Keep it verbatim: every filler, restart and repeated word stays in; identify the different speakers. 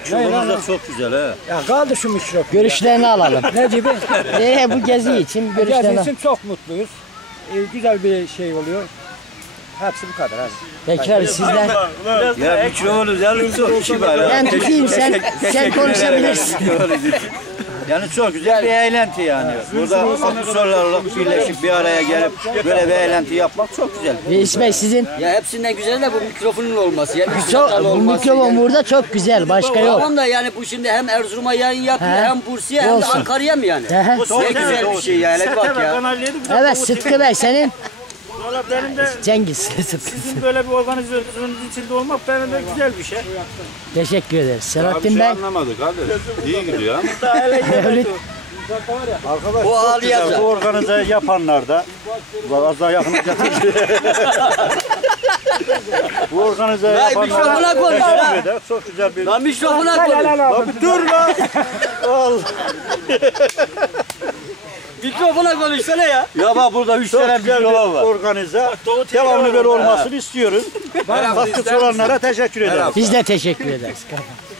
Speaker 1: Mikrofonu da çok güzel he.
Speaker 2: Ya kaldı şu mikrofon.
Speaker 3: Görüşlerini alalım.
Speaker 2: Ne gibi?
Speaker 3: Ee, bu gezi için görüşlerini
Speaker 2: Gezi için çok mutluyuz. Ee, güzel bir şey oluyor. Hepsi bu kadar. Hadi.
Speaker 3: Peki abi sizden.
Speaker 1: Ya mikrofonu güzel çok işi var. ha.
Speaker 3: Ben tutayım, sen- sen konuşabilirsin.
Speaker 1: Yani çok güzel bir eğlenti yani. Burada aktörlerle birleşip bir araya gelip böyle bir eğlenti yapmak çok güzel.
Speaker 3: Reis Bey sizin.
Speaker 4: Ya hepsinden güzel de bu mikrofonun olması. Ya üç
Speaker 3: Çok,
Speaker 4: yatalı
Speaker 3: bu
Speaker 4: olması.
Speaker 3: mikrofon
Speaker 4: yani.
Speaker 3: burada çok güzel. Başka yok.
Speaker 4: Tamam da yani bu şimdi hem Erzurum'a yayın yapıyor
Speaker 3: He.
Speaker 4: hem Bursa'ya hem de
Speaker 3: Olsun.
Speaker 4: Ankara'ya mı yani?
Speaker 3: He he.
Speaker 4: Ne güzel bir şey yani bak ya.
Speaker 3: Evet Sıtkı Bey senin.
Speaker 5: Valla benim de
Speaker 3: Cengiz Sıtkı.
Speaker 5: sizin böyle bir organizasyonun içinde olmak benim de güzel bir şey.
Speaker 3: Teşekkür ederiz. Selahattin Bey.
Speaker 6: Anlamadık abi. İyi gidiyor ama.
Speaker 3: Mevlüt.
Speaker 4: Bu ağlayacak.
Speaker 1: Bu organize yapanlar da az daha yakın Bu organize
Speaker 4: Ya
Speaker 1: yapanlar
Speaker 4: mikrofona konuş ha.
Speaker 1: çok güzel bir
Speaker 4: Lan mikrofona konuş.
Speaker 1: Lan bir dur lan. Allah.
Speaker 4: Mikrofona konuşsana ya.
Speaker 1: Ya bak burada üç tane mikrofon var. Organize. Devamlı böyle olmasını istiyoruz. Katkısı olanlara teşekkür ederim.
Speaker 3: Biz de teşekkür ederiz.